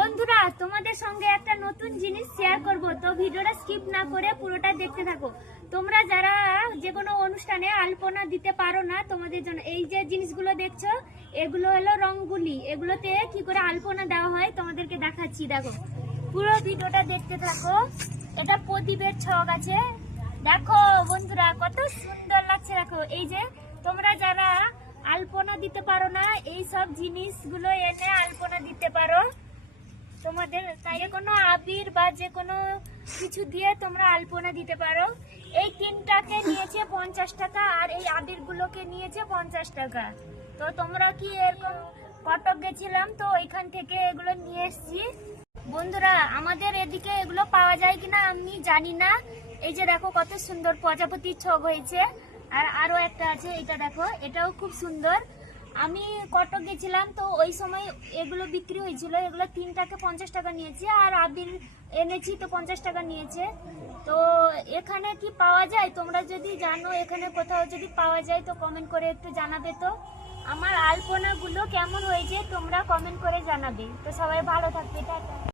বন্ধুরা, তোমাদের সঙ্গে একটা নতুন জিনিস শেয়ার করব, তো ভিডিওটা স্কিপ না করে পুরোটা দেখতে থাকো। তোমরা যারা যে কোনো অনুষ্ঠানে আলপনা দিতে পারো না, তোমাদের জন্য এই যে জিনিসগুলো দেখছো, এগুলো হলো রংগুলি। এগুলোতে কি করে আলপনা দেওয়া হয় তোমাদেরকে দেখাচ্ছি। দেখো, পুরো ভিডিওটা দেখতে থাকো। এটা প্রদীপের ছক আছে। দেখো বন্ধুরা, কত সুন্দর লাগছে। দেখো, এই যে তোমরা যারা আলপনা দিতে পারো না, এই সব জিনিসগুলো এনে আলপনা দিতে পারো। তোমাদের তাই কোনো আবির বা যে কোনো কিছু দিয়ে তোমরা আলপনা দিতে পারো। এই তিনটাকে নিয়েছে 50 টাকা, আর এই আবিরগুলোকে নিয়েছে 50 টাকা। তো তোমরা কি এরকম কটক গেছিলাম, তো ওইখান থেকে এগুলো নিয়ে এসছি। বন্ধুরা, আমাদের এদিকে এগুলো পাওয়া যায় কিনা আমি জানি না। এই যে দেখো, কত সুন্দর প্রজাপতির ছক হয়েছে। আর আরো একটা আছে, এটা দেখো, এটাও খুব সুন্দর। আমি কটক গেছিলাম, তো ওই সময় এগুলো বিক্রি হয়েছিল। এগুলো 3টাকে 50 টাকা নিয়েছে, আর আবির এনেছি তো 50 টাকা নিয়েছে। তো এখানে কি পাওয়া যায়? তোমরা যদি জানো এখানে কোথাও যদি পাওয়া যায়, তো কমেন্ট করে একটু জানাবে। তো আমার আলপনাগুলো কেমন হয়েছে তোমরা কমেন্ট করে জানাবে। তো সবাই ভালো থাকবে, টাটা।